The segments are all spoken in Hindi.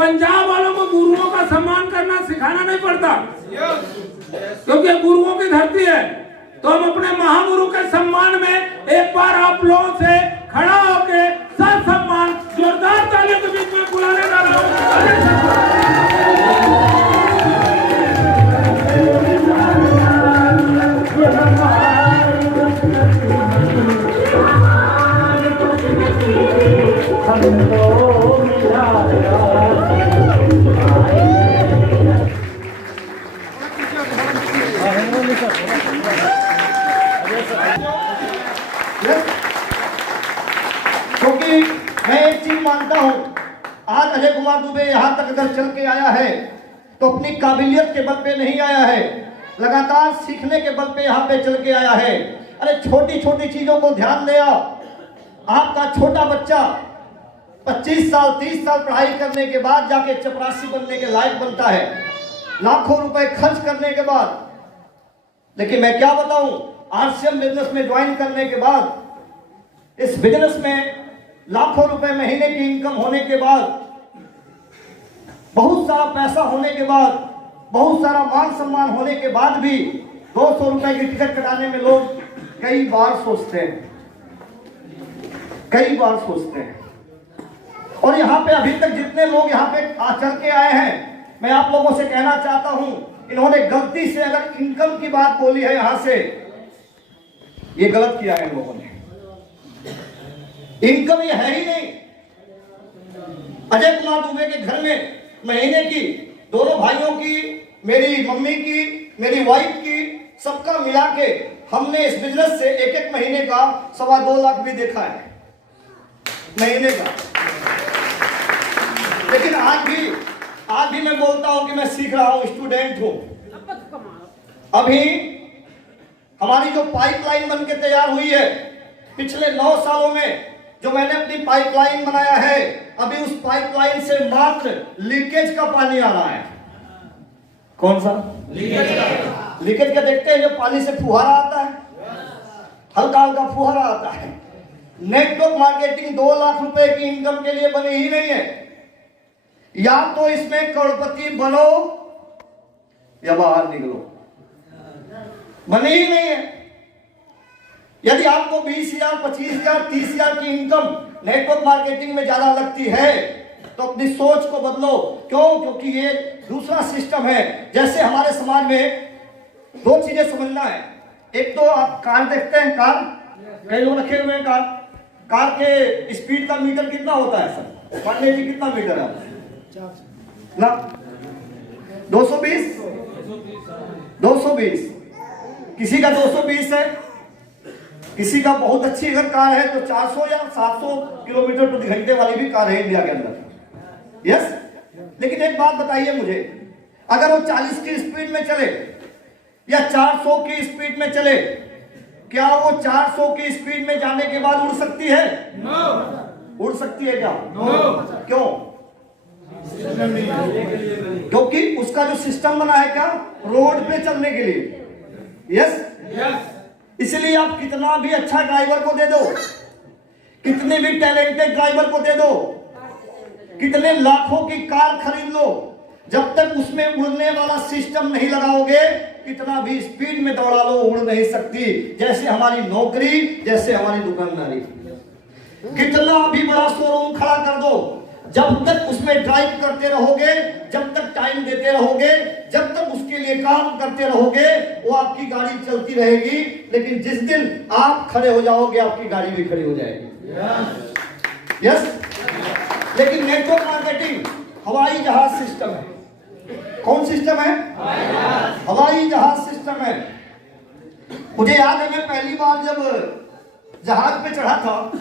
पंजाब वालों को गुरुओं का सम्मान करना सिखाना नहीं पड़ता, क्योंकि गुरुओं की धरती है। तो हम अपने महागुरु के सम्मान में एक बार आप लोगों से खड़ा होके सब सम्मान जोरदार तालियों के बीच में बुलाने जा रहा हूँ। क्योंकि मैं एक चीज मानता हूं, आज अजय कुमार दुबे यहां तक अगर चल के आया है तो अपनी काबिलियत के बल पे नहीं आया है, लगातार सीखने के बल पे यहां पे चल के आया है। अरे छोटी छोटी चीजों को ध्यान दे। आपका छोटा बच्चा 25 साल 30 साल पढ़ाई करने के बाद जाके चपरासी बनने के लायक बनता है, लाखों रुपए खर्च करने के बाद। लेकिन मैं क्या बताऊं, आरसीएम बिजनेस में ज्वाइन करने के बाद, इस बिजनेस में लाखों रुपए महीने की इनकम होने के बाद, बहुत सारा पैसा होने के बाद, बहुत सारा मान सम्मान होने के बाद भी 200 रुपए की टिकट कटाने में लोग कई बार सोचते हैं। और यहाँ पे अभी तक जितने लोग यहाँ पे चल के आए हैं, मैं आप लोगों से कहना चाहता हूं, इन्होंने गलती से अगर इनकम की बात बोली है यहां से, ये गलत किया है इन लोगों ने। इनकम ये है ही नहीं। अजय कुमार दुबे के घर में महीने की, दोनों भाइयों की, मेरी मम्मी की, मेरी वाइफ की, सबका मिला के हमने इस बिजनेस से एक एक महीने का 2.25 लाख भी देखा है महीने का। लेकिन आज भी मैं बोलता हूं कि मैं सीख रहा हूं, स्टूडेंट हूं। अभी हमारी जो पाइपलाइन बन के तैयार हुई है, पिछले 9 सालों में जो मैंने अपनी पाइपलाइन बनाया है, अभी उस पाइपलाइन से मात्र लीकेज का पानी आ रहा है। कौन सा लीकेज का देखते हैं, जो पानी से फुहारा आता है, हल्का हल्का फुहारा आता है। नेटवर्क मार्केटिंग 2 लाख रुपए की इनकम के लिए बनी ही नहीं है। या तो इसमें करोड़पति बनो या बाहर निकलो, बनी ही नहीं है। यदि आपको 20,000, 25,000, 30,000 की इनकम नेटवर्क मार्केटिंग में ज्यादा लगती है तो अपनी सोच को बदलो। क्यों? क्योंकि ये दूसरा सिस्टम है। जैसे हमारे समाज में 2 चीजें समझना है। एक तो आप कार देखते हैं, कार कई लोग रखे हुए हैं, कार के स्पीड का मीटर कितना होता है सर? पांडे जी कितना मीटर है ना? 220। किसी का 220 है, किसी का बहुत अच्छी अगर कार है तो 400 या 700 किलोमीटर प्रति घंटे वाली भी कार है इंडिया के अंदर। यस। लेकिन एक बात बताइए मुझे, अगर वो 40 की स्पीड में चले या 400 की स्पीड में चले, क्या वो 400 की स्पीड में जाने के बाद उड़ सकती है? नो। उड़ सकती है क्या? नो। क्यों? क्योंकि उसका जो सिस्टम बना है क्या, रोड पे चलने के लिए। यस। इसलिए आप कितना भी अच्छा ड्राइवर को दे दो, कितने भी टैलेंटेड ड्राइवर को दे दो, कितने लाखों की कार खरीद लो, जब तक उसमें उड़ने वाला सिस्टम नहीं लगाओगे, कितना भी स्पीड में दौड़ा लो, उड़ नहीं सकती। जैसे हमारी नौकरी, जैसे हमारी दुकानदारी, कितना भी बड़ा शोरूम खड़ा कर दो, जब तक उसमें ड्राइव करते रहोगे, जब तक टाइम देते रहोगे, जब तक उसके लिए काम करते रहोगे, वो आपकी गाड़ी चलती रहेगी। लेकिन जिस दिन आप खड़े हो जाओगे, आपकी गाड़ी भी खड़ी हो जाएगी। यस। लेकिन नेटवर्क मार्केटिंग हवाई जहाज सिस्टम है। कौन सिस्टम है? हवाई जहाज सिस्टम है। मुझे याद है, मैं पहली बार जब जहाज पे चढ़ा था,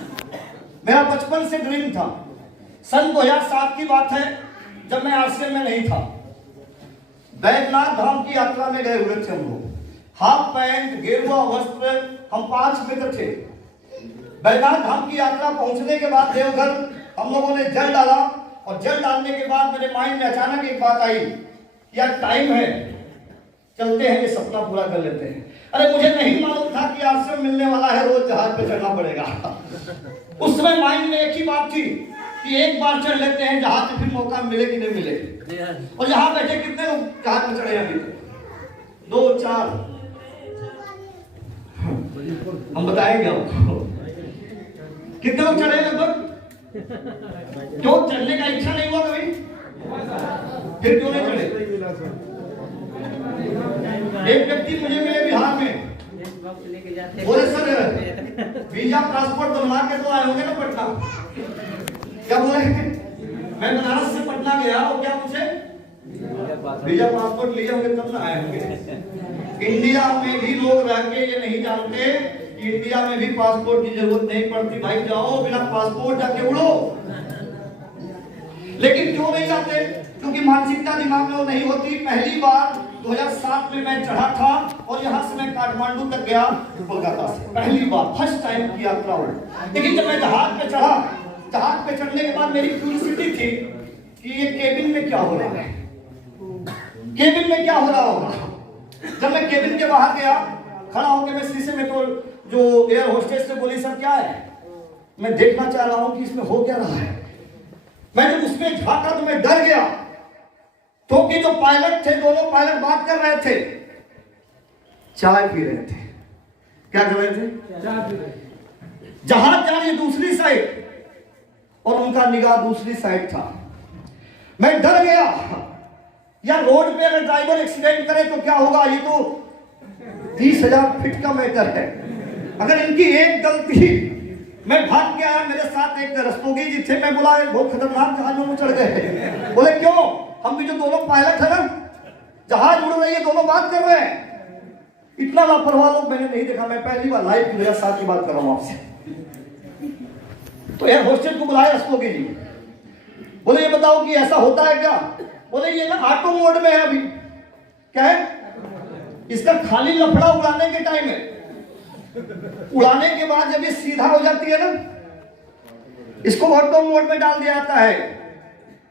मेरा बचपन से ड्रीम था। सन 2007 की बात है, जब मैं आरसीएम में नहीं था। बैद्यनाथ धाम की यात्रा में गए हुए थे हम लोग। हाफ पैंट, गेरुआ वस्त्र, हम 5 मित्र थे। बैद्यनाथ धाम की यात्रा पहुंचने के बाद देवघर हम लोगों ने जल डाला, और जल डालने के बाद मेरे माइंड में अचानक एक बात आई, यार टाइम है, चलते हैं, ये सपना पूरा कर लेते हैं। अरे मुझे नहीं मालूम था कि आश्रम मिलने वाला है, रोज जहाज पे चढ़ना पड़ेगा। उस समय माइंड में एक ही बात थी कि एक बार चढ़ लेते हैं जहाज, फिर मौका मिले कि नहीं मिले। और यहाँ बैठे कितने लोग जहाज में चढ़े अभी? 2 4 हम बताएंगे आपको कितने लोग चढ़े लगभग। क्यों चढ़ने का इच्छा नहीं हुआ कभी? फिर क्यों नहीं चढ़े? एक व्यक्ति मुझे मिले बिहार में, बोले सर वीजा पासपोर्ट बनवा के तो आए होंगे ना पटना। क्या बोले? मैं बनारस से पटना गया, और क्या मुझे वीजा पासपोर्ट लिए होंगे तब ना आए होंगे। इंडिया में भी लोग रह के ये नहीं जानते, इंडिया में भी पासपोर्ट की जरूरत नहीं पड़ती। भाई जाओ बिना पासपोर्ट जाके उड़ो। लेकिन क्यों नहीं जाते? क्योंकि मानसिकता दिमाग में वो नहीं होती। पहली बार 2007 में मैं चढ़ा था, और यहाँ से मैं काठमांडू तक गया कोलकाता से, पहली बार, फर्स्ट टाइम की यात्रा हो। लेकिन जब मैं जहाज पे चढ़ा, जहाज पे चढ़ने के बाद मेरी क्यूरियोसिटी थी कि ये केबिन में क्या हो रहा है, केबिन में क्या हो रहा होगा। जब मैं केबिन के बाहर गया, खड़ा होकर मैं शीशे में, तो जो एयर होस्टेस से बोली सर क्या है, मैं देखना चाह रहा हूं कि इसमें हो क्या रहा है। मैं जब उसमें झांका तो मैं डर गया, क्योंकि जो पायलट थे, दोनों पायलट बात कर रहे थे, चाय पी रहे थे। क्या कर रहे थे? जहाज जा रही दूसरी साइड और उनका निगाह दूसरी साइड था। मैं डर गया, या रोड पे अगर ड्राइवर एक्सीडेंट करे तो क्या होगा। ये तो 30,000 फीट का मैटर है। अगर इनकी एक गलती, मैं भाग के आया, मेरे साथ एक रस्तोगी जी थे, मैं बोला बहुत खतरनाक जहाज में चढ़ गए। बोले क्यों? हम भी जो दोनों पायलट है ना, जहाज उड़ रही है, दोनों बात कर रहे हैं। इतना लापरवाह लोग मैंने नहीं देखा। मैं पहली बार लाइव मेरे साथ की बात कर रहा हूं आपसे। तो एयर होस्टेस को बुलाया रस्तोगी जी, बोले ये बताओ कि ऐसा होता है क्या? बोले ये ना ऑटो मोड में है अभी। क्या है? इसका खाली लफड़ा उड़ाने के टाइम है। उड़ाने के बाद जब ये सीधा हो जाती है ना, इसको ऑटो मोड में डाल दिया जाता है,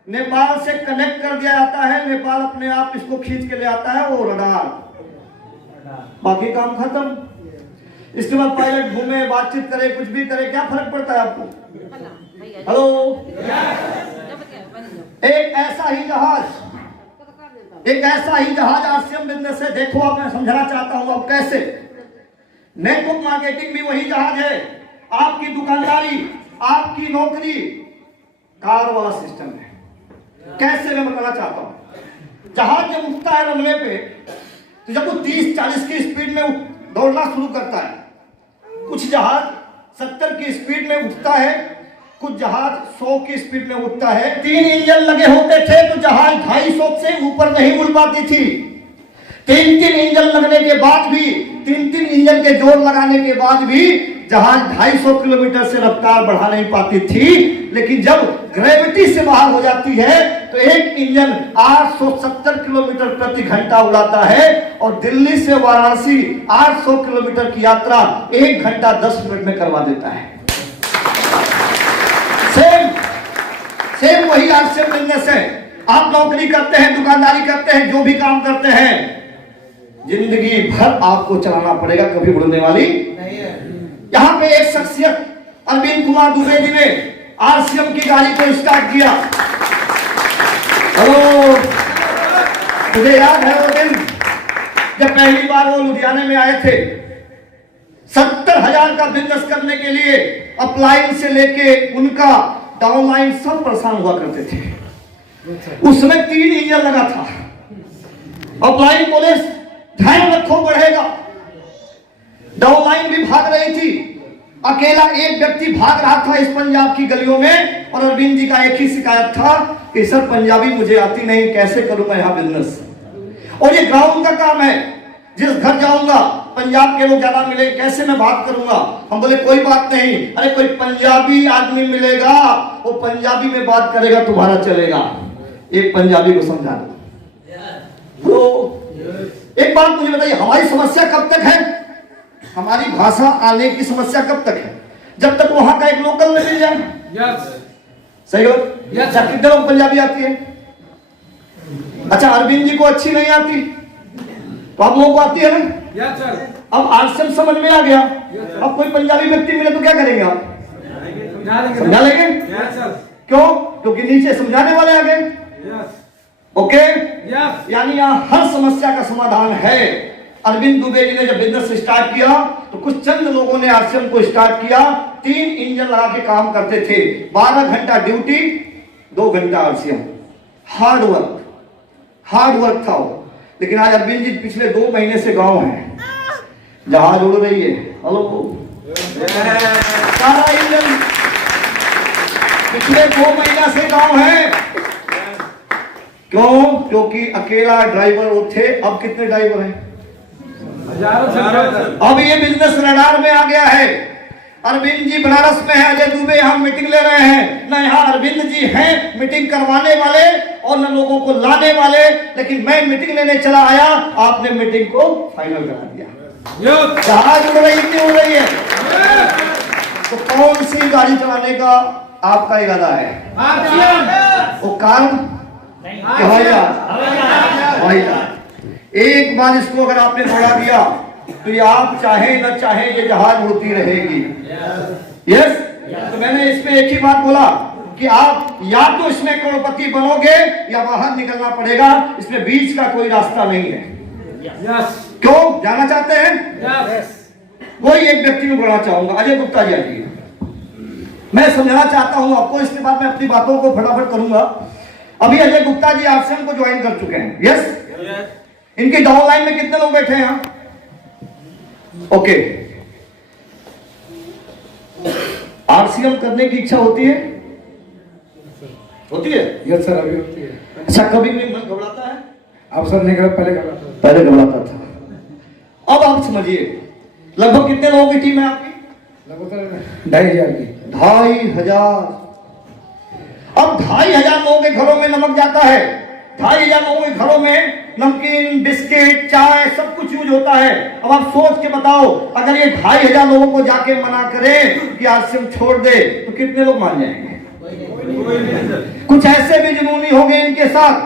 नेपाल से कनेक्ट कर दिया जाता है, नेपाल अपने आप इसको खींच के ले आता है, वो रडार, बाकी काम खत्म। इसके बाद पायलट घूमे, बातचीत करे, कुछ भी करे, क्या फर्क पड़ता है आपको? हेलो। एक ऐसा ही जहाज आसियम बिजनेस से, देखो अब मैं समझाना चाहता हूं अब कैसे। नेटवर्क मार्केटिंग भी वही जहाज है। आपकी दुकानदारी, आपकी नौकरी कार वाला सिस्टम है। कैसे मैं बताना चाहता हूं। जहाज जब उठता है रनवे पे, तो जब वो 30-40 की स्पीड में दौड़ना शुरू करता है, कुछ जहाज 70 की स्पीड में उठता है, कुछ जहाज 100 की स्पीड में उठता है। 3 इंजन लगे होते थे तो जहाज 250 से ऊपर नहीं उड़ पाती थी। 3 इंजन लगने के बाद भी, 3 इंजन के जोर लगाने के बाद भी जहाज 250 किलोमीटर से रफ्तार बढ़ा नहीं पाती थी। लेकिन जब ग्रेविटी से बाहर हो जाती है तो एक इंजन 870 किलोमीटर प्रति घंटा उड़ाता है, और दिल्ली से वाराणसी 800 किलोमीटर की यात्रा 1 घंटा 10 मिनट में करवा देता है। सेम वही आसियम बिजनेस है। आप नौकरी करते हैं, दुकानदारी करते हैं, जो भी काम करते हैं, जिंदगी भर आपको चलाना पड़ेगा, कभी उड़ने वाली नहीं है। यहाँ पे एक शख्सियत अरविंद कुमार दुबे जी ने आरसीएम की गाड़ी को स्टार्ट किया। हेलो, मुझे याद है वो दिन जब पहली बार वो लुधियाने में आए थे। 70,000 का बिजनेस करने के लिए अपलाइन से लेके उनका डाउनलाइन सब परेशान हुआ करते थे। उसमें 3 इंजन लगा था। अपलाइन बोले ध्यान रखो बढ़ेगा, डाउनलाइन भी भाग रही थी, अकेला एक व्यक्ति भाग रहा था इस पंजाब की गलियों में, और अरविंद जी का एक ही शिकायत था कि सर पंजाबी मुझे आती नहीं, कैसे करूंगा यहाँ बिजनेस। और ये ग्राउंड का काम है, जिस घर जाऊंगा पंजाब के लोग ज्यादा मिले, कैसे मैं बात करूंगा। हम बोले कोई बात नहीं, अरे कोई पंजाबी आदमी मिलेगा, वो पंजाबी में बात करेगा, तुम्हारा चलेगा। एक पंजाबी को समझा दो। तो एक बात मुझे बताइए, हमारी समस्या कब तक है? हमारी भाषा आने की समस्या कब तक है? जब तक वहां का एक लोकल न मिल जाए। सही हो? कितने लोग पंजाबी आती है? अच्छा, अरविंद जी को अच्छी नहीं आती, तो आप लोगों को आती है ना? अब आरसीएम समझ में आ गया। अब कोई पंजाबी व्यक्ति मिले तो क्या करेंगे आप? समझा लेंगे? क्यों? क्योंकि नीचे समझाने वाले आ गए। ओके, यानी यहाँ हर समस्या का समाधान है। अरविंद दुबे जी ने जब बिजनेस स्टार्ट किया तो कुछ चंद लोगों ने आश्रम को स्टार्ट किया। 3 इंजन लगा के काम करते थे, 12 घंटा ड्यूटी, 2 घंटा आरसीएम। हार्ड वर्क था वो। लेकिन आज अरविंद जी पिछले 2 महीने से गांव है, जहाज उड़ रही है। हेलो, सारा इंजन पिछले 2 महीना से गांव है। क्यों? क्योंकि अकेला ड्राइवर वो थे, अब कितने ड्राइवर हैं? अब ये बिजनेस रडार में आ गया है। अरविंद जी बनारस में है, अजय दुबे यहाँ मीटिंग ले रहे हैं, ना यहाँ अरविंद जी हैं मीटिंग करवाने वाले और न लोगों को लाने वाले। लेकिन मैं मीटिंग लेने चला आया, आपने मीटिंग को फाइनल करा दिया। जहाज उड़ रही है, तो कौन सी गाड़ी चलाने का आपका इरादा है? वो कार, हवाई जहाज। एक बार इसको अगर आपने दौड़ा दिया तो ये आप चाहे न चाहे ये जहाज उड़ती रहेगी। यस, तो मैंने इसमें एक ही बात बोला कि आप या तो इसमें करोड़पति बनोगे या बाहर निकलना पड़ेगा, इसमें बीच का कोई रास्ता नहीं है। क्यों जाना चाहते हैं? कोई एक व्यक्ति में बोलना चाहूंगा, अजय गुप्ता जी आइए। मैं समझाना चाहता हूं आपको, इसके बाद मैं अपनी बातों को फटाफट करूंगा। अभी अजय गुप्ता जी आश्रम को ज्वाइन कर चुके हैं। यस, इनके डाउनलाइन में कितने लोग बैठे हैं यहां? ओके, आरसीएम करने की इच्छा होती है? होती है? यस सर, अभी होती है। अच्छा, कभी भी मन घबराता है? अब सर नहीं घबरा, पहले घबराता था। अब आप समझिए, लगभग कितने लोगों की टीम है आपकी? लगभग सर 2500 की। 2500। अब 2500 लोगों के घरों में नमक जाता है। 2500 लोगों के घरों में नमकीन, बिस्किट, चाय सब कुछ यूज होता है। अब आप सोच के बताओ, अगर ये 2500 लोगों को जाके मना करें कि आश्रम छोड़ दे तो कितने लोग मान जाएंगे? कुछ ऐसे भी जुनूनी होंगे इनके साथ,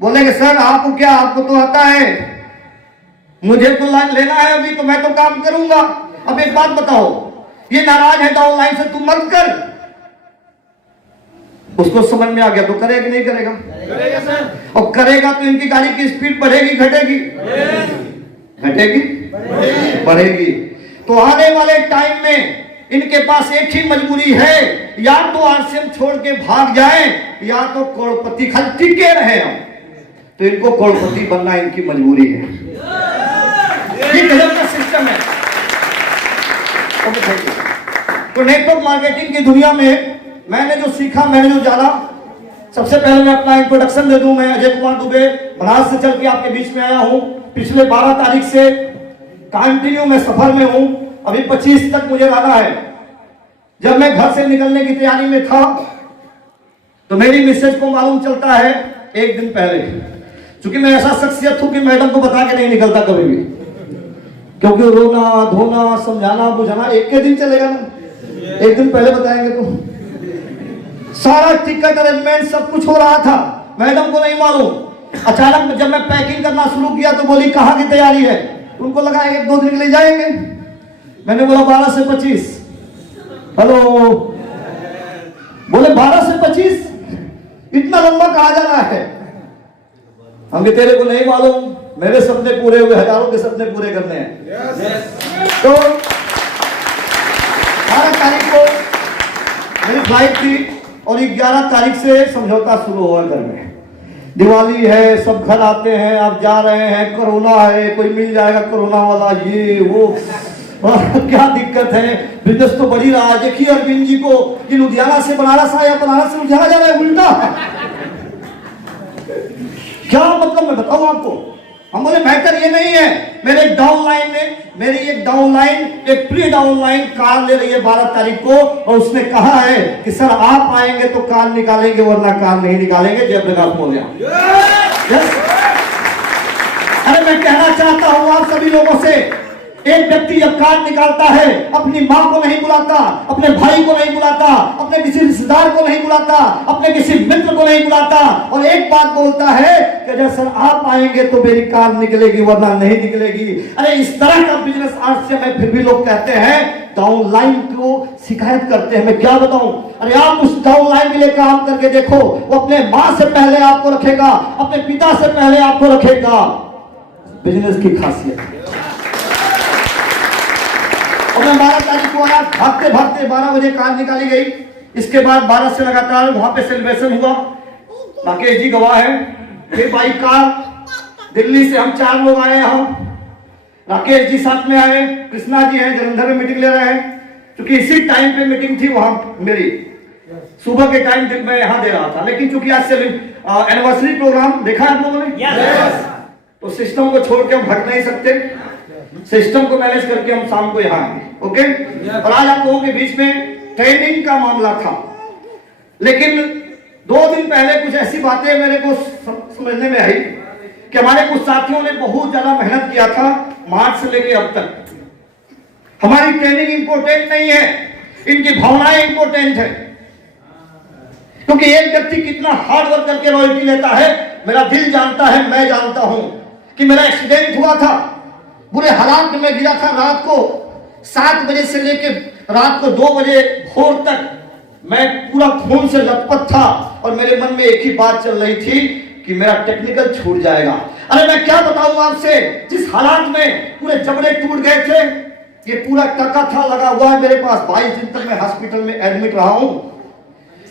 बोलेंगे सर आपको क्या, आपको तो आता है, मुझे तो लेना है अभी, तो मैं तो काम करूंगा। अब एक बात बताओ, ये नाराज है डाउनलाइन से, तू मत कर। उसको समझ में आ गया तो करेगा कि नहीं करेगा? करेगा सर। और करेगा तो इनकी गाड़ी की स्पीड बढ़ेगी घटेगी? घटेगी बढ़ेगी। तो आने वाले टाइम में इनके पास एक ही मजबूरी है, या तो आश्रम छोड़ के भाग जाएं या तो करोड़पति खाली टिके रहे हम। तो इनको करोड़पति बनना इनकी मजबूरी है। ये गजब का सिस्टम है। तो नेटवर्क मार्केटिंग की दुनिया में मैंने जो सीखा, मैंने जो जाना, सबसे पहले मैं अपना इंट्रोडक्शन दे दूं। मैं अजय कुमार दुबे बनारस से चल के आपके बीच में आया हूं। पिछले 12 तारीख से कंटिन्यू मैं सफर में हूं, अभी 25 तक मुझे रहना है। जब मैं घर से निकलने की तैयारी में था तो मेरी मिसेज को मालूम चलता है एक दिन पहले, क्योंकि मैं ऐसा शख्सियत हूं कि मैडम को बता के नहीं निकलता कभी भी, क्योंकि रोना धोना समझाना बुझाना एक के दिन चलेगा ना, एक दिन पहले बताएंगे तो। सारा टिकट अरेंजमेंट सब कुछ हो रहा था, मैडम को नहीं मालूम। अचानक जब मैं पैकिंग करना शुरू किया तो बोली कहाँ की तैयारी है? उनको लगा 1-2 दिन के लिए जाएंगे। मैंने बोला 12 से 25। हेलो, बोले 12 से 25 इतना लंबा कहा जा रहा है? हम तेरे को नहीं मालूम, मेरे सपने पूरे हुए, हजारों के सपने पूरे करने हैं। तो 18 तारीख को मेरी फ्लाइट थी और 11 तारीख से समझौता शुरू हुआ घर में। दिवाली है, सब घर आते हैं, आप जा रहे हैं, कोरोना है, कोई मिल जाएगा कोरोना वाला, ये वो क्या दिक्कत है। बिजनेस तो बढ़ ही रहा है। देखिए अरविंद जी को, ये लुधियाना से बनारस आया, बनारस से लुधियाना जा रहा है, उल्टा। क्या मतलब मैं बताऊं आपको? हम बोले मैटर ये नहीं है। मेरे डाउनलाइन में मेरी एक डाउनलाइन, एक प्री डाउनलाइन कार ले रही है 12 तारीख को, और उसने कहा है कि सर आप आएंगे तो कार निकालेंगे, वरना कार नहीं निकालेंगे। जयप्रकाश मौर्य। यस, अरे मैं कहना चाहता हूं आप सभी लोगों से, एक व्यक्ति जब कार निकालता है, अपनी माँ को नहीं बुलाता, अपने भाई को नहीं बुलाता, अपने किसी रिश्तेदार को नहीं बुलाता, अपने किसी मित्र को नहीं बुलाता, और एक बात बोलता है कि अगर सर आप आएंगे तो मेरी कार निकलेगी, वरना नहीं निकलेगी। अरे इस तरह का बिजनेस आज से मैं, फिर भी लोग कहते हैं डाउनलाइन को शिकायत करते हैं। मैं क्या बताऊं, अरे आप उस डाउनलाइन के लिए काम करके देखो, वो अपने माँ से पहले आपको रखेगा, अपने पिता से पहले आपको रखेगा। बिजनेस की खासियत। और मैं 12 तारीख को आया, भागते भागते 12 बजे कार निकाली गई। इसके बाद 12 से लगातार वहां पे सेलिब्रेशन हुआ। राकेश जी गवाह है। फिर बाइक कार दिल्ली से हम 4 लोग आए यहाँ। राकेश जी साथ में आए, कृष्णा जी हैं, जलंधर में मीटिंग ले रहे हैं। क्योंकि इसी टाइम पे मीटिंग थी वहां मेरी, सुबह के टाइम दिन मैं यहाँ दे रहा था। लेकिन चूंकि आज से एनिवर्सरी प्रोग्राम देखा आप लोगों ने, तो सिस्टम को छोड़ के हम हट नहीं सकते। सिस्टम को मैनेज करके हम शाम को यहाँ आए। ओके। और आज आप लोगों के बीच में ट्रेनिंग का मामला था। लेकिन 2 दिन पहले कुछ ऐसी बातें मेरे को समझने में आई कि हमारे कुछ साथियों ने बहुत ज्यादा मेहनत किया था मार्च से लेके अब तक। हमारी ट्रेनिंग इंपॉर्टेंट नहीं है, इनकी भावनाएं इंपॉर्टेंट है। क्योंकि एक व्यक्ति कितना हार्ड वर्क करके रॉयल्टी लेता है, मेरा दिल जानता है, मैं जानता हूं कि मेरा एक्सीडेंट हुआ था, बुरे हालात में मैं गिरा था। रात को 7 बजे से लेके रात को 2 बजे भोर तक मैं पूरा खून से लथपथ था और मेरे मन में एक ही बात चल रही थी कि मेरा टेक्निकल छूट जाएगा। अरे मैं क्या बताऊं आपसे, जिस हालात में पूरे जबड़े टूट गए थे, ये पूरा टका था लगा हुआ है मेरे पास। 22 दिन तक मैं हॉस्पिटल में एडमिट रहा हूं।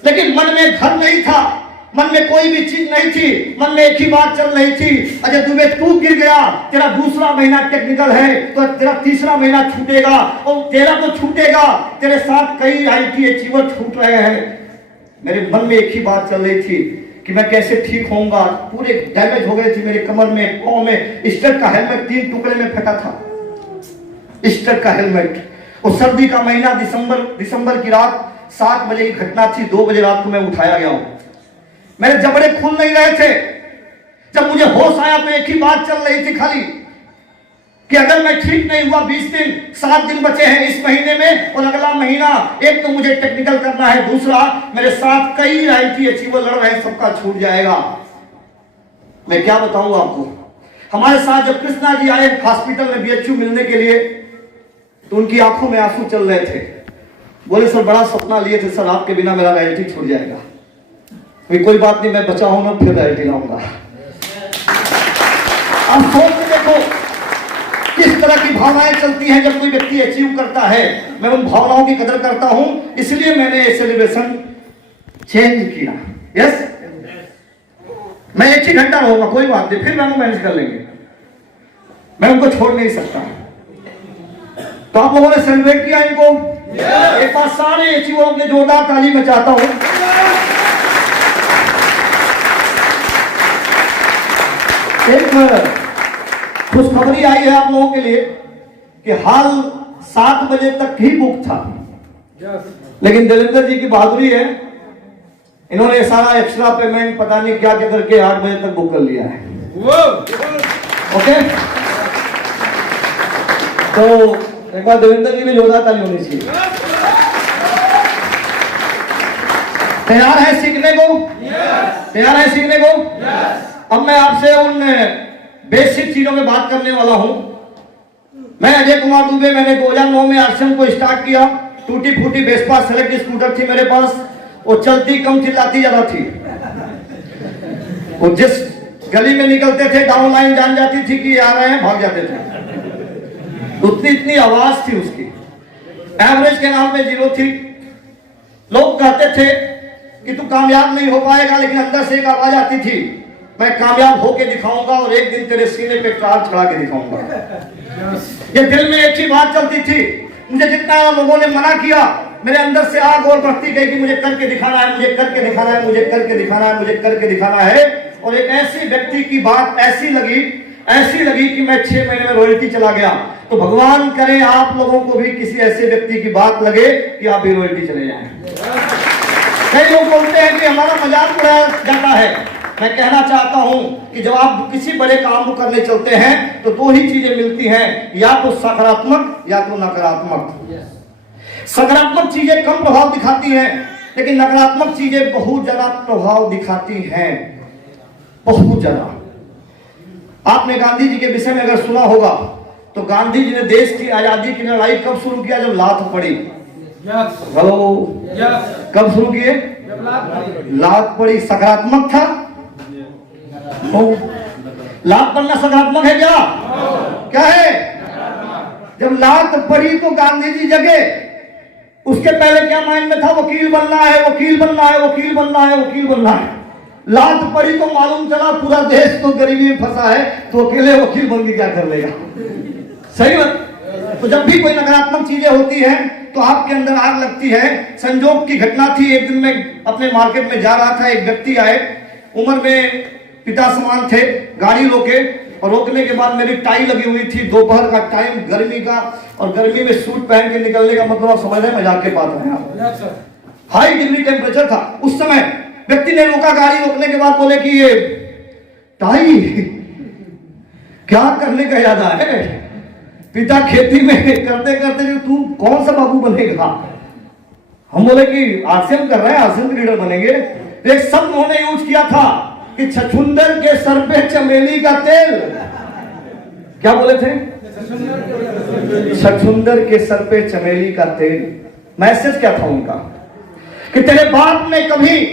लेकिन मन में घर नहीं था, मन में कोई भी चीज नहीं थी। मन में एक ही बात चल रही थी, अजय दुबे तू गिर गया, तेरा दूसरा महीना टेक्निकल है तो तेरा तीसरा महीना छूटेगा, और तेरा तो छूटेगा, तेरे साथ कई आईटी अचीवर छूट रहे हैं। मेरे मन में एक ही बात चल रही थी कि मैं कैसे ठीक होऊंगा। पूरे डैमेज हो गए थे मेरे कमर में, पांव में। स्टर का हेलमेट 3 टुकड़े में फटा था, स्टर का हेलमेट। और सर्दी का महीना, दिसंबर की रात, 7 बजे की घटना थी। 2 बजे रात को मैं उठाया गया हूं। मेरे जबड़े खुल नहीं रहे थे। जब मुझे होश आया तो एक ही बात चल रही थी खाली कि अगर मैं ठीक नहीं हुआ 20 दिन, 7 दिन बचे हैं इस महीने में, और अगला महीना एक तो मुझे टेक्निकल करना है, दूसरा मेरे साथ कई आईटी अचीवर लड़ रहे हैं, सबका छूट जाएगा। मैं क्या बताऊं आपको, हमारे साथ जब कृष्णा जी आए हॉस्पिटल में बीएचयू मिलने के लिए, तो उनकी आंखों में आंसू चल रहे थे। बोले सर बड़ा सपना लिए थे सर, आपके बिना मेरा रॉयल्टी छूट जाएगा। कोई बात नहीं, मैं बचा हूं ना, फिर रॉयल्टी लाऊंगा। अब सोच के देखो किस तरह की भावनाएं चलती हैं जब कोई व्यक्ति अचीव करता है। मैं उन भावनाओं की कदर करता हूं, इसलिए मैंने सेलिब्रेशन चेंज किया। यस, मैं 1 ही घंटा रहूंगा, कोई बात नहीं, फिर मैं मैनेज कर लेंगे, मैं उनको छोड़ नहीं सकता। तो आप लोगों ने सेलिब्रेट किया इनको। एक बार सारे अचीवरों के जोरदार ताली मैं चाहता हूं। एक खुशखबरी आई है आप लोगों के लिए कि हाल 7 बजे तक ही बुक था, लेकिन देवेंद्र जी की बहादुरी है, इन्होंने सारा एक्स्ट्रा पेमेंट पता नहीं क्या क्या करके 8 बजे तक बुक कर लिया है। ओके, तो एक बार देवेंद्र जी में जोरदार ताली होनी चाहिए। तैयार है सीखने को? तैयार है सीखने को? अब मैं आपसे उन बेसिक चीजों में बात करने वाला हूं। मैं अजय कुमार दुबे, मैंने 2009 में आश्रम को स्टार्ट किया। टूटी फूटी वेस्पा सेलेक्ट स्कूटर थी मेरे पास, वो चलती कम चिल्लाती ज्यादा थी। वो जिस गली में निकलते थे डाउन लाइन जान जाती थी कि आ रहे हैं, भाग जाते थे। उतनी इतनी आवाज थी उसकी, एवरेज के नाम पे 0 थी। लोग कहते थे कि तू कामयाब नहीं हो पाएगा, लेकिन अंदर से एक आवाज आती थी, मैं कामयाब होके दिखाऊंगा और एक दिन तेरे सीने पे कार चढ़ा के दिखाऊंगा। ये दिल में एक ही बात चलती थी। मुझे जितना लोगों ने मना किया, मेरे अंदर से आग और बढ़ती गई कि मुझे करके दिखाना है, मुझे करके दिखाना है, मुझे करके दिखाना है, मुझे करके दिखाना है। और एक ऐसी व्यक्ति की बात ऐसी लगी कि मैं 6 महीने में रॉयल्टी चला गया। तो भगवान करे आप लोगों को भी किसी ऐसे व्यक्ति की बात लगे कि आप भी रॉयल्टी चले जाएं। कई लोग बोलते हैं कि हमारा मजाक उड़ाया जाता है। मैं कहना चाहता हूं कि जब आप किसी बड़े काम को करने चलते हैं तो 2 ही चीजें मिलती हैं, या तो सकारात्मक या तो नकारात्मक। सकारात्मक चीजें कम प्रभाव दिखाती हैं, लेकिन नकारात्मक चीजें बहुत ज्यादा प्रभाव दिखाती हैं, बहुत ज्यादा। आपने गांधी जी के विषय में अगर सुना होगा तो गांधी जी ने देश की आजादी की लड़ाई कब शुरू किया? जब लात पड़ी। हेलो, कब शुरू किए? लात पड़ी। सकारात्मक था? लात पड़ना सकारात्मक है क्या? क्या है? जब लात पड़ी तो गांधी जी जगे। उसके पहले क्या माइंड में था? वकील बनना है, वकील बनना है, वकील बनना है, वकील बनना है। लात पड़ी तो मालूम चला पूरा देश तो गरीबी में फंसा है, तो अकेले वकील बन के क्या कर लेगा? सही बात। तो जब भी कोई नकारात्मक चीजें होती हैं तो आपके अंदर आग लगती है। संजोग की घटना थी, एक दिन मैं अपने मार्केट में जा रहा था, एक व्यक्ति आए, उम्र में पिता समान थे, गाड़ी रोके और रोकने के बाद मेरी टाई लगी हुई थी, दोपहर का टाइम, गर्मी का, और गर्मी में सूट पहन के निकलने का मतलब आप समझ रहे हैं, मजाक के बात है। हाई डिग्री टेम्परेचर था उस समय। व्यक्ति ने रोका, गाड़ी रोकने के बाद बोले कि ये टाई क्या करने का इरादा है? पिता खेती में करते करते तू कौन सा बाबू बनेगा? हम बोले कि आरसीएम कर रहे हैं, आरसीएम के लीडर बनेंगे। एक शब्द उन्होंने यूज किया था कि छछुंदर के सर पे चमेली का तेल। क्या बोले थे? छछुंदर के सर पे चमेली का तेल। मैसेज क्या था उनका? कि तेरे बाप ने कभी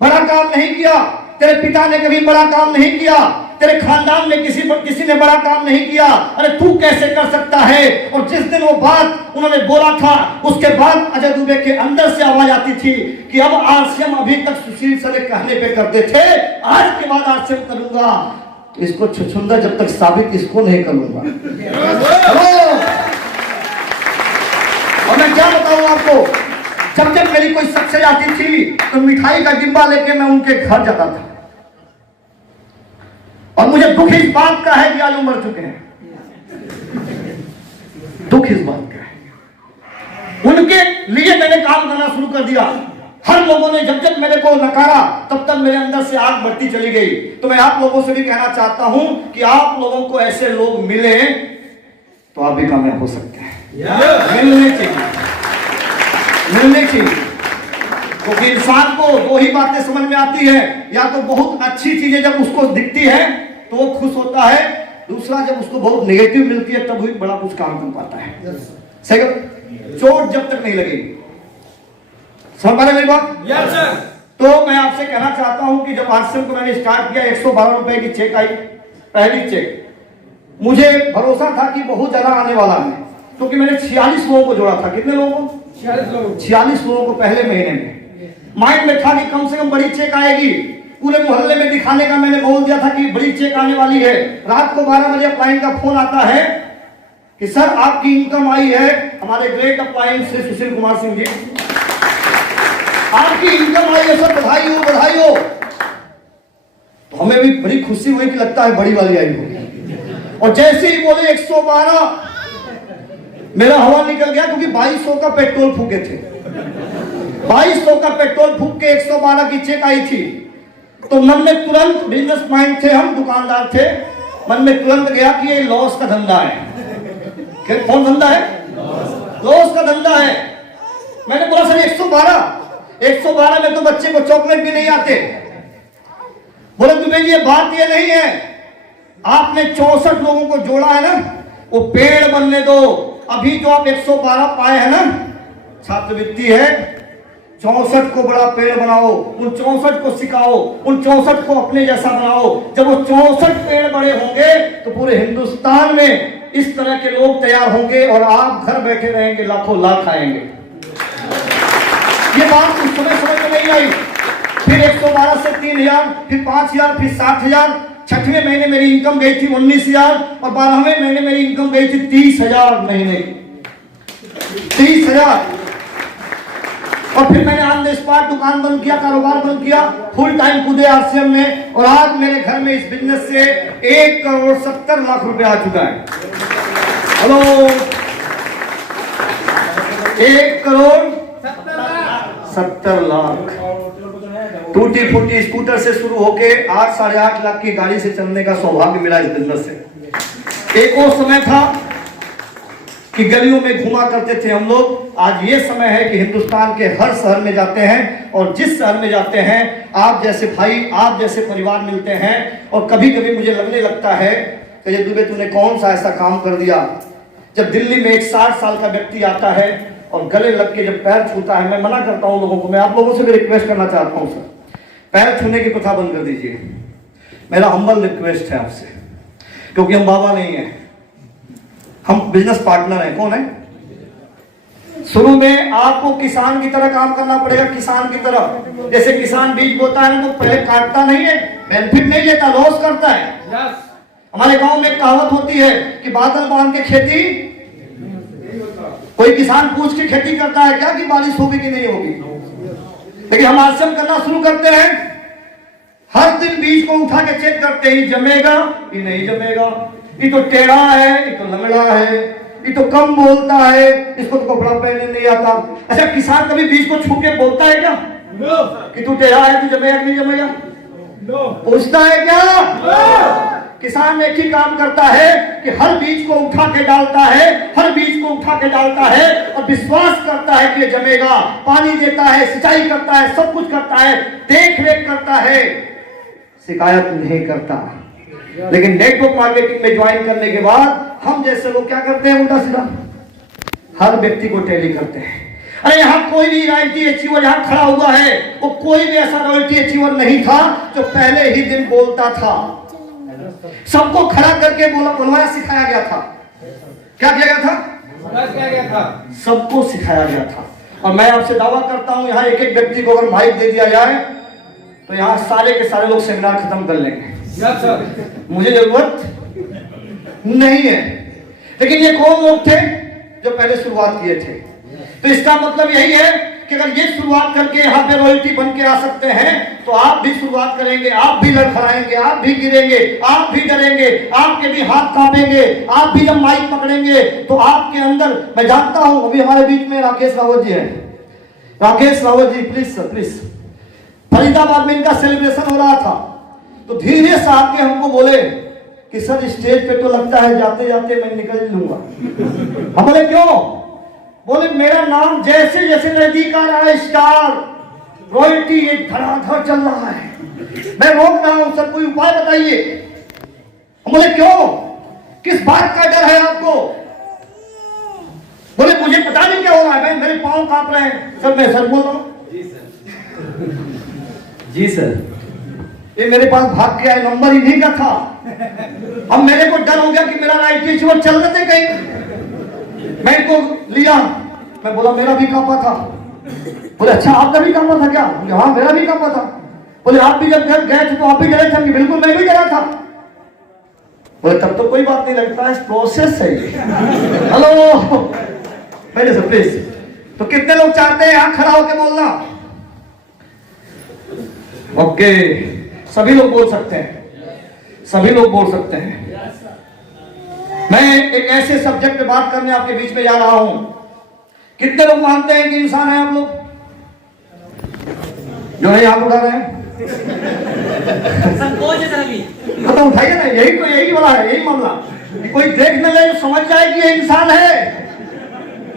बड़ा काम नहीं किया, तेरे पिता ने कभी बड़ा काम नहीं किया, तेरे खानदान में किसी ने बड़ा काम नहीं किया, अरे तू कैसे कर सकता है? और जिस दिन वो बात उन्होंने बोला था, उसके बाद अजय दुबे के अंदर से आवाज आती थी कि अब आरसीएम, अभी तक सुशील सर कहने पे करते थे, आज के बाद आरसीएम करूंगा। इसको छछुंदर जब तक साबित इसको नहीं करूंगा। और मैं क्या बताऊं आपको, जब जब मेरी कोई सक्सेस आती थी तो मिठाई का डिब्बा लेके मैं उनके घर जाता था। और मुझे दुख इस बात का है कि आज वो मर चुके हैं। दुख इस बात का है। उनके लिए मैंने काम करना शुरू कर दिया। हर लोगों ने जब जब मेरे को नकारा, तब तक मेरे अंदर से आग बढ़ती चली गई। तो मैं आप लोगों से भी कहना चाहता हूं कि आप लोगों को ऐसे लोग मिले तो आप भी कामयाब हो सकते हैं। मिलने चाहिए, मिलने चाहिए। क्योंकि इंसान को दो ही बातें समझ में आती है, या तो बहुत अच्छी चीजें जब उसको दिखती है तो वो खुश होता है, दूसरा जब उसको बहुत नेगेटिव मिलती है तब भी बड़ा कुछ काम कर पाता है। सही है? चोट जब तक नहीं लगेगी। समझ पा रहे मेरी बात? तो मैं आपसे कहना चाहता हूं कि जब आरसीएम को मैंने स्टार्ट किया, 112 रुपए की चेक आई, पहली चेक। मुझे भरोसा था कि बहुत ज्यादा आने वाला है, क्योंकि मैंने 46 लोगों को जोड़ा था। कितने लोगों को? 46 लोगों को पहले महीने में। माइंड में था कि कम से कम बड़ी चेक आएगी। पूरे मोहल्ले में दिखाने का मैंने बोल दिया था कि बड़ी चेक आने वाली है। रात को 12 बजे अपलाइन का फोन आता है कि सर आपकी इनकम आई है। हमारे ग्रेट अपलाइन श्री सुशील कुमार सिंह जी, आपकी इनकम आई है सर, बधाई हो, बधाई हो। तो हमें भी बड़ी खुशी हुई कि लगता है बड़ी वाली आई होगी। और जैसे ही बोले 112, मेरा हवा निकल गया, क्योंकि 2200 का पेट्रोल फूके थे। 2200 का पेट्रोल फूक के 112 की चेक आई थी। तो मन में तुरंत, बिजनेस माइंड थे हम, दुकानदार थे, मन में तुरंत गया कि ये लॉस का धंधा है। कौन धंधा है? लॉस का धंधा है। मैंने बोला सर 112 में तो बच्चे को चॉकलेट भी नहीं आते। बोले दुबे जी ये बात ये नहीं है, आपने 64 लोगों को जोड़ा है ना, वो पेड़ बनने दो। अभी जो आप 112 पाए हैं ना, छात्रवृत्ति है, 64 को बड़ा पेड़ बनाओ, उन 64 को सिखाओ, उन 64 को अपने जैसा बनाओ। जब वो 64 पेड़ बड़े होंगे तो पूरे हिंदुस्तान में इस तरह के लोग तैयार होंगे और आप घर बैठे रहेंगे, लाखों लाख आएंगे। ये बात उस समय समझ में नहीं आई। फिर 112 से 3000, फिर 5000, फिर 60,000। 6वें महीने मेरी इनकम गई थी 19,000 और 12वें महीने मेरी इनकम गई थी 30,000 महीने, 30,000। और फिर मैंने ऑन द स्पॉट दुकान बंद किया, कारोबार बंद किया, फुल टाइम कूदे आरसीएम में। और आज मेरे घर में इस बिजनेस से 1,70,00,000 रुपए आ चुका है। हेलो, 1,70,00,000। टूटी फूटी स्कूटर से शुरू होके 8 साढ़े 8 लाख की गाड़ी से चलने का सौभाग्य मिला इस बिजनेस से। एक और समय था कि गलियों में घुमा करते थे हम लोग। आज ये समय है कि हिंदुस्तान के हर शहर में जाते हैं, और जिस शहर में जाते हैं आप जैसे भाई, आप जैसे परिवार मिलते हैं। और कभी कभी मुझे लगने लगता है कि ये दुबे तूने कौन सा ऐसा काम कर दिया। जब दिल्ली में एक 60 साल का व्यक्ति आता है और गले लग के जब पैर छूता है, मैं मना करता हूं लोगों को, मैं आप लोगों से भी रिक्वेस्ट करना चाहता हूं सर, पैर छूने की प्रथा बंद कर दीजिए। मेरा हम्बल रिक्वेस्ट है आपसे, क्योंकि हम बाबा नहीं है, हम बिजनेस पार्टनर हैं। कौन है? शुरू में आपको किसान की तरह काम करना पड़ेगा, किसान की तरह। जैसे किसान बीज बोता है तो पहले काटता नहीं है, बेनिफिट नहीं लेता, लॉस करता है। हमारे गांव में एक कहावत होती है कि बादल बांध के खेती, कोई किसान पूछ के खेती करता है क्या कि बारिश होगी कि नहीं होगी। लेकिन हम आश्चर्य करना शुरू करते हैं, हर दिन बीज को उठा के चेक करते हैं, जमेगा कि नहीं जमेगा, ये तो टेढ़ा है, ये तो लंगड़ा है, ये तो कम बोलता है, इसको तो कपड़ा पहनने नहीं आता। अच्छा, किसान कभी बीज को छू के बोलता है क्या कि तू टेढ़ा है, तू जमेगा कि नहीं जमेगा? पूछता है क्या? किसान एक ही काम करता है कि हर बीज को उठा के डालता है, हर बीज को उठा के डालता है और विश्वास करता है कि जमेगा, पानी देता है, सिंचाई करता है, सब कुछ करता है, देख रेख करता है, शिकायत नहीं करता। लेकिन नेटवर्क मार्केटिंग में ज्वाइन करने के बाद हम जैसे लोग क्या करते हैं, उल्टा सीधा हर व्यक्ति को टैली करते हैं। अरे यहाँ कोई भी रॉयल्टी अचीवर यहाँ खड़ा हुआ है, वो कोई भी ऐसा रॉयल्टी अचीवर नहीं था जो पहले ही दिन बोलता था। सबको खड़ा करके बोलवाया, सिखाया गया था। क्या किया गया था? सबको सिखाया गया था। और मैं आपसे दावा करता हूं, यहाँ एक एक व्यक्ति को अगर माइक दे दिया जाए तो यहाँ सारे के सारे लोग सेमिनार खत्म कर लेंगे। मुझे जरूरत नहीं है। लेकिन ये कौन लोग थे जो पहले शुरुआत किए थे? तो इसका मतलब यही है कि अगर ये शुरुआत करके यहाँ पे रॉयल्टी बन के आ सकते हैं तो आप भी शुरुआत करेंगे, आप भी लड़खड़ाएंगे, आप भी गिरेंगे, आप भी डरेंगे, आपके भी हाथ कांपेंगे। आप भी जब माइक पकड़ेंगे तो आपके अंदर, मैं जानता हूं अभी हमारे बीच में राकेश रावत जी हैं। Rakesh Rawat ji please sir, please. Faridabad में इनका सेलिब्रेशन हो रहा था तो धीरे से आके हमको बोले कि सर स्टेज पे तो लगता है जाते जाते मैं निकल लूंगा। हम बोले क्यों? बोले मेरा नाम जैसे जैसे नजदीक आ रहा है, स्टार रॉयल्टी ये धड़ाधड़ चल रहा है, मैं रोक रहा हूं, सर कोई उपाय बताइए। हम बोले क्यों, किस बात का डर है आपको? बोले मुझे पता नहीं क्या हो रहा है, मेरे पांव कांप रहे हैं। सर मैं सर बोल रहा हूं। जी सर, ये मेरे पास भाग के आया, नंबर इन्हीं का था। अब मेरे को डर हो गया कि मेरा रॉयल्टी अचीवर चल रहे थे कहीं, मैं इनको लिया। मैं बोला मेरा भी कांपा था। बोले अच्छा आपका भी कांपा था क्या? हाँ मेरा भी कांपा था। बोले आप भी जब घर गए थे तो आप भी डरे थे? बिल्कुल मैं भी डरा था। बोले तब तो कोई बात नहीं, लगता है प्रोसेस है। हेलो पहले से प्लीज। तो कितने लोग चाहते हैं यहाँ खड़ा होकर बोलना? ओके, सभी लोग बोल सकते हैं, सभी लोग बोल सकते हैं। मैं एक ऐसे सब्जेक्ट पे बात करने आपके बीच में जा रहा हूं। कितने लोग मानते हैं कि इंसान है आप लोग? जो है आप उठा रहे हैं, तो उठाइए ना, यही वाला है, यही मामला कि कोई देख न ले, समझ जाए कि ये इंसान है।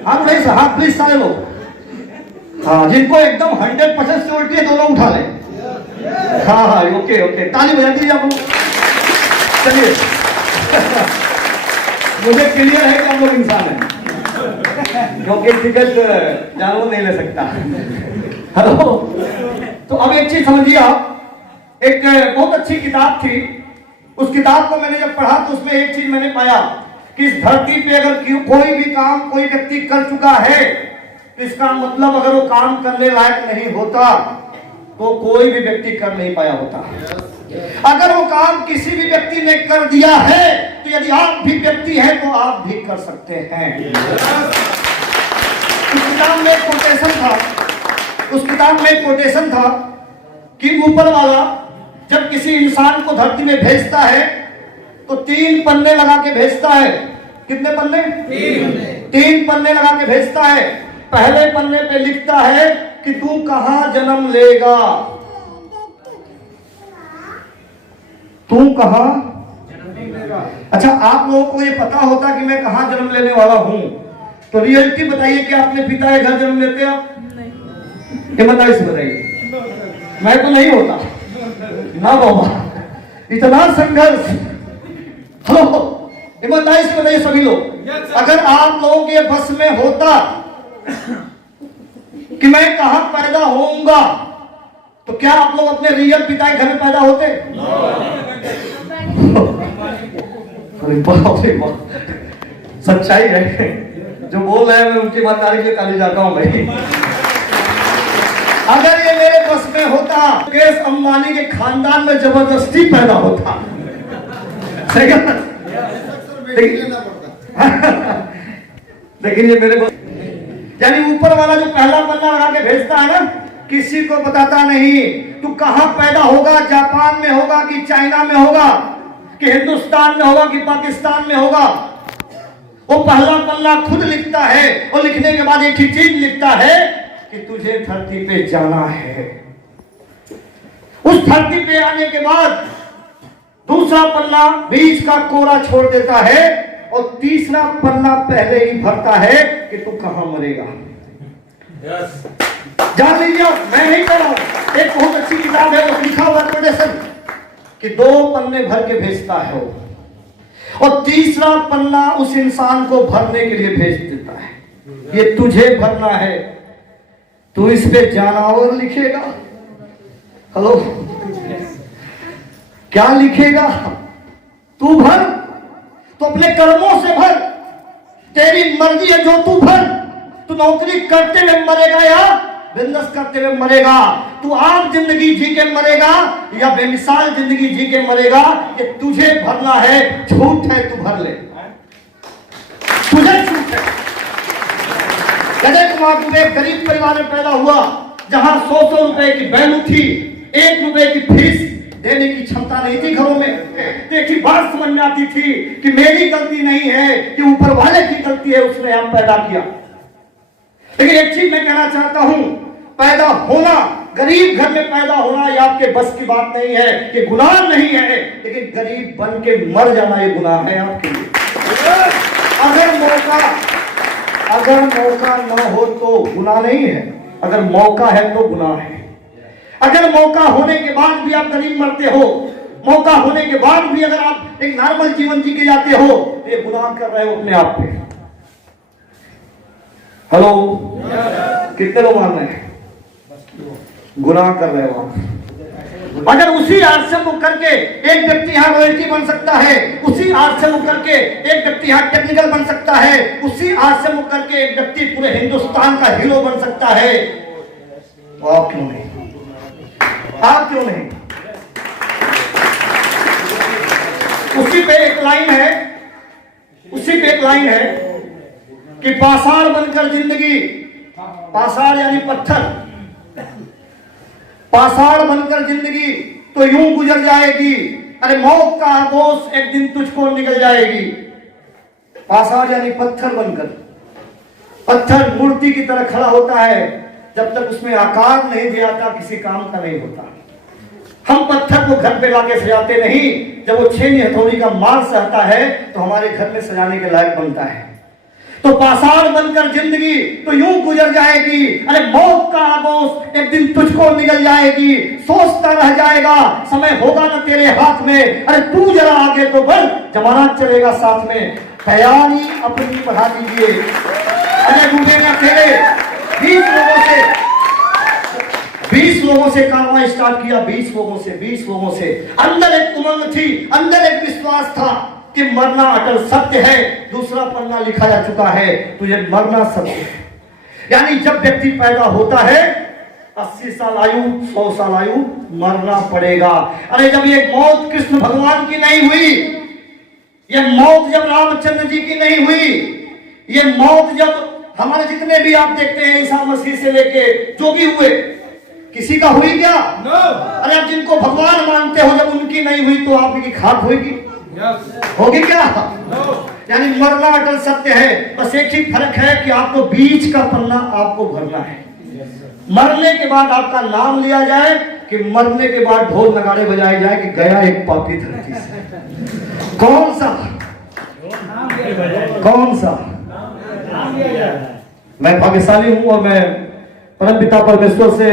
हाँ उठाइए सर, हाँ प्लीज सारे लोग। हाँ जिनको एकदम 100% श्योरिटी है दोनों उठा लें। हाँ हाँ ओके ओके, ताली बजा दीजिए आप लोग। चलिए मुझे क्लियर है कि हम लोग इंसान हैं, क्योंकि टिकट जानवर नहीं ले सकता। हेलो, तो अब एक चीज समझिए आप, एक बहुत अच्छी किताब थी, उस किताब को मैंने जब पढ़ा तो उसमें एक चीज मैंने पाया कि इस धरती पे अगर कोई भी काम कोई व्यक्ति कर चुका है तो इसका मतलब अगर वो काम करने लायक नहीं होता तो कोई भी व्यक्ति कर नहीं पाया होता। अगर वो काम किसी भी व्यक्ति ने कर दिया है तो यदि आप भी व्यक्ति हैं तो आप भी कर सकते हैं। उस किताब में एक कोटेशन था कि ऊपर वाला जब किसी इंसान को धरती में भेजता है तो 3 पन्ने लगा के भेजता है। कितने पन्ने? 3 पन्ने लगा के भेजता है। पहले पन्ने पे लिखता है कि तू कहां जन्म लेगा, तू कहां। अच्छा आप लोगों को ये पता होता कि मैं कहां जन्म लेने वाला हूं तो रियलिटी बताइए कि अपने पिता के घर जन्म लेते आप? ये बताइए। मैं तो नहीं होता ना बाबा, इतना संघर्ष हेलो, ईमानदारी से बताइए सभी लोग, अगर आप लोगों के बस में होता कि मैं कहां पैदा होऊंगा, तो क्या आप लोग अपने रियल पिता के घर में पैदा होते? अरे बाप रे बाप, सच्चाई है। जो बोल रहे हैं मैं उनकी ईमानदारी के लिए ताली जाता हूं भाई। अगर ये मेरे बस में होता, मुकेश अंबानी के खानदान में जबरदस्ती पैदा होता। सही है? लेकिन ये मेरे बस, यानी ऊपर वाला जो पहला पन्ना लगा के भेजता है ना, किसी को बताता नहीं तू कहां पैदा होगा, जापान में होगा कि चाइना में होगा कि हिंदुस्तान में होगा कि पाकिस्तान में होगा। वो पहला पन्ना खुद लिखता है और लिखने के बाद एक ही चीज लिखता है कि तुझे धरती पे जाना है। उस धरती पे आने के बाद दूसरा पन्ना बीच का कोरा छोड़ देता है और तीसरा पन्ना पहले ही भरता है कि तू कहां मरेगा। जान लीजिए, मैं नहीं कर रहा हूं, एक बहुत अच्छी किताब है, वो लिखा हुआ ट्रेडिशन कि 2 पन्ने भर के भेजता है वो, और तीसरा पन्ना उस इंसान को भरने के लिए भेज देता है। ये तुझे भरना है, तू इस पे जानवर लिखेगा। हेलो, क्या लिखेगा? तू भर, तो अपने कर्मों से भर, तेरी मर्जी है जो तू भर। तू नौकरी करते हुए मरेगा या बिजनेस करते हुए मरेगा, तू आम जिंदगी जी के मरेगा या बेमिसाल जिंदगी जी के मरेगा, ये तुझे भरना है। झूठ है तू भर ले, तुझे झूठ है। कदे कुमार दुबे गरीब परिवार में पैदा हुआ, जहां 100 रुपए की बैलू थी, 1 रुपए की फीस देने की क्षमता नहीं थी घरों में। एक ही बात समझ में आती थी कि मेरी गलती नहीं है, कि ऊपर वाले की गलती है, उसने हम पैदा किया। लेकिन एक चीज मैं कहना चाहता हूं, पैदा होना, गरीब घर में पैदा होना ये आपके बस की बात नहीं है, ये गुनाह नहीं है, लेकिन गरीब बन के मर जाना ये गुनाह है आपके लिए। अगर मौका न हो तो गुनाह नहीं है, अगर मौका है तो गुनाह है। अगर मौका होने के बाद भी आप गरीब मरते हो, मौका होने के बाद भी अगर आप एक नॉर्मल जीवन जी के जाते हो, तो ये गुनाह कर रहे हो अपने आप पे। हेलो, कितने लोग मान रहे हैं? गुनाह कर रहे हो आप। अगर उसी आर्ट से मुख करके एक व्यक्ति यहाँ रॉयल्टी बन सकता है, उसी आर्ट से मुख करके एक व्यक्ति यहाँ टेक्निकल बन सकता है, उसी आर्ट से मुख करके एक व्यक्ति पूरे हिंदुस्तान का हीरो बन सकता है, तो आप क्यों नहीं? आप क्यों नहीं? उसी पे एक लाइन है, उसी पे एक लाइन है कि पाषाण बनकर जिंदगी, पाषाण यानी पत्थर, पाषाण बनकर जिंदगी तो यूं गुजर जाएगी, अरे मौत का आगोश एक दिन तुझको निकल जाएगी। पाषाण यानी पत्थर बनकर, पत्थर मूर्ति की तरह खड़ा होता है, जब तक उसमें आकार नहीं दिया जाता किसी काम का नहीं होता। हम पत्थर को घर पे लाके सजाते नहीं, जब वो 6 हथौड़ी का मार सहता है तो हमारे घर में सजाने के लायक बनता है। तो पाषाण बनकर जिंदगी तो यूं गुजर जाएगी, अरे मौत का आगोश एक दिन तुझको निकल जाएगी। सोचता रह जाएगा, समय होगा ना तेरे हाथ में, अरे तू जरा आगे तो बढ़, जमाना चलेगा साथ में। तैयारी अपनी बढ़ा दीजिए। अरे डूबे ना तेरे 20 लोगों से कार्रवाई स्टार्ट किया, 20 लोगों से। अंदर एक उमंग थी, अंदर एक विश्वास था कि मरना अटल सत्य है। दूसरा पन्ना लिखा जा चुका है, तुझे मरना सत्य है। यानी जब व्यक्ति पैदा होता है 80 साल आयु, 100 साल आयु, मरना पड़ेगा। अरे जब ये मौत कृष्ण भगवान की नहीं हुई, ये मौत जब रामचंद्र जी की नहीं हुई, ये मौत जब हमारे जितने भी आप देखते हैं ईसा मसीह से लेके जो भी हुए, किसी का हुई क्या? अरे आप जिनको भगवान मानते हो, जब उनकी नहीं हुई तो आपकी खाक होगी? होगी क्या? यानी मरना अटल सत्य है। बस एक ही फर्क है कि आपको बीच का पन्ना आपको भरना है। मरने के बाद आपका नाम लिया जाए कि मरने के बाद ढोल नगाड़े बजाए जाए कि गया एक पापी धरती से। कौन सा? मैं भाग्यशाली हूं और मैं परमपिता परमेश्वर से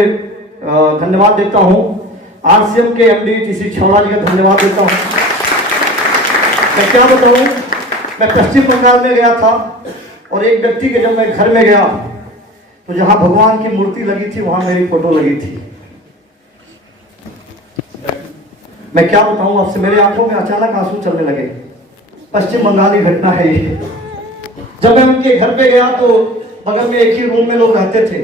धन्यवाद देता हूं। आरसीएम के एमडी टीसी छावड़ा जी का धन्यवाद देता हूं। मैं क्या बताऊं, मैं पश्चिम बंगाल में गया था और एक व्यक्ति के जब मैं घर में गया तो जहां भगवान की मूर्ति लगी थी वहां मेरी फोटो लगी थी। मैं क्या बताऊं आपसे, मेरे आंखों में अचानक आंसू चलने लगे। पश्चिम बंगाली घटना है ये। जब मैं उनके घर पे गया तो बगल में एक ही रूम में लोग रहते थे।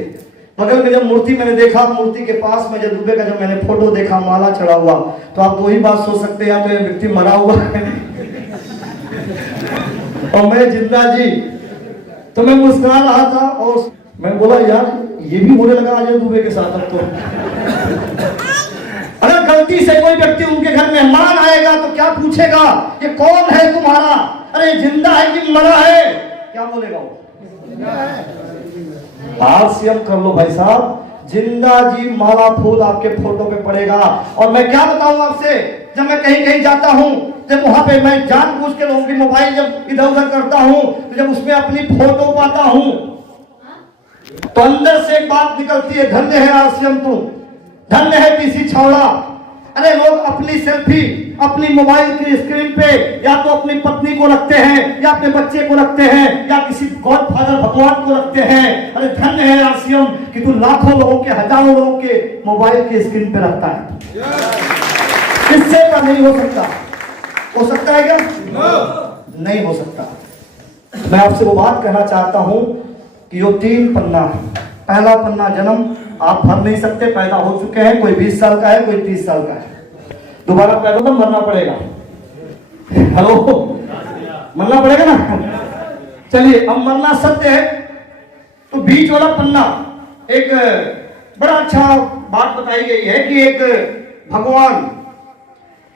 बगल में जब मूर्ति मैंने देखा, मूर्ति के पास में जब दुबे का जब मैंने फोटो देखा माला चढ़ा हुआ, तो आप वही बात सोच सकते हैं, या तो ये व्यक्ति मरा हुआ है और मैं जिंदा जी। तो मैं मुस्कुरा रहा था और मैं बोला यार ये भी होने लगा अजय दुबे के साथ। अब तो अगर गलती से कोई व्यक्ति उनके घर मेहमान आएगा तो क्या पूछेगा, ये कौन है तुम्हारा, अरे जिंदा है कि मरा है, क्या बोलेगा वो? आरसीएम कर लो भाई साहब, जिंदा जी माला फूल आपके फोटो पे पड़ेगा। और मैं क्या बताऊं आपसे, जब मैं कहीं कहीं जाता हूं जब वहां पे मैं जानबूझ के लोगों की मोबाइल जब इधर उधर करता हूं तो जब उसमें अपनी फोटो पाता हूं तो अंदर से एक बात निकलती है, धन्य है आरसीएम तुम, धन्य है पीसी छावड़ा। अरे लोग अपनी सेल्फी अपनी मोबाइल की स्क्रीन पे या तो अपनी पत्नी को रखते हैं या अपने बच्चे को रखते हैं या किसी गॉडफादर भगवान को रखते हैं। अरे धन्य है आरसीएम कि तू लाखों लोगों के हजारों लोगों के मोबाइल की स्क्रीन पे रखता है। इससे का नहीं हो सकता। हो सकता है क्या? नहीं हो सकता। मैं आपसे वो बात कहना चाहता हूं कि यो 3 पन्ना, पहला पन्ना जन्म आप भर नहीं सकते, पैदा हो चुके हैं, कोई 20 साल का है कोई 30 साल का है, दोबारा पैदा तो मरना पड़ेगा। हेलो, मरना पड़ेगा ना। चलिए अब मरना सत्य है तो बीच वाला पन्ना एक बड़ा अच्छा बात बताई गई है कि एक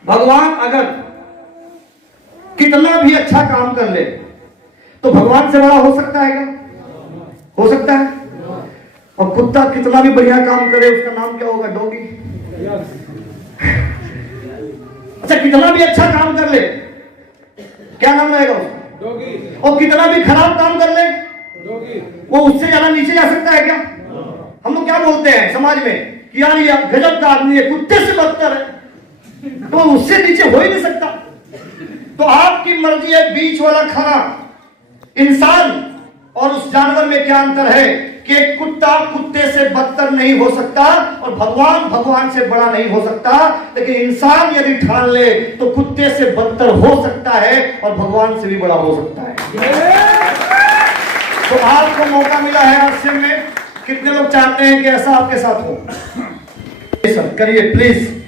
भगवान अगर कितना भी अच्छा काम कर ले तो भगवान से बड़ा हो सकता है क्या? हो सकता है। और कुत्ता कितना भी बढ़िया काम करे उसका नाम क्या होगा? डॉगी। अच्छा, कितना भी अच्छा काम कर ले क्या नाम रहेगा उसका? डॉगी। और कितना भी खराब काम कर ले डॉगी, वो उससे ज्यादा नीचे जा सकता है क्या? हम लोग क्या बोलते हैं समाज में कि यार ये गजब का आदमी है, कुत्ते से बदतर है, तो उससे नीचे हो ही नहीं सकता। तो आपकी मर्जी है, बीच वाला खाना। इंसान और उस जानवर में क्या अंतर है कि एक कुत्ता कुत्ते से बदतर नहीं हो सकता और भगवान भगवान से बड़ा नहीं हो सकता, लेकिन इंसान यदि ठान ले तो कुत्ते से बदतर हो सकता है और भगवान से भी बड़ा हो सकता है। तो आपको मौका मिला है आरसीएम में, कितने लोग चाहते हैं कि ऐसा आपके साथ हो? सर करिए प्लीज।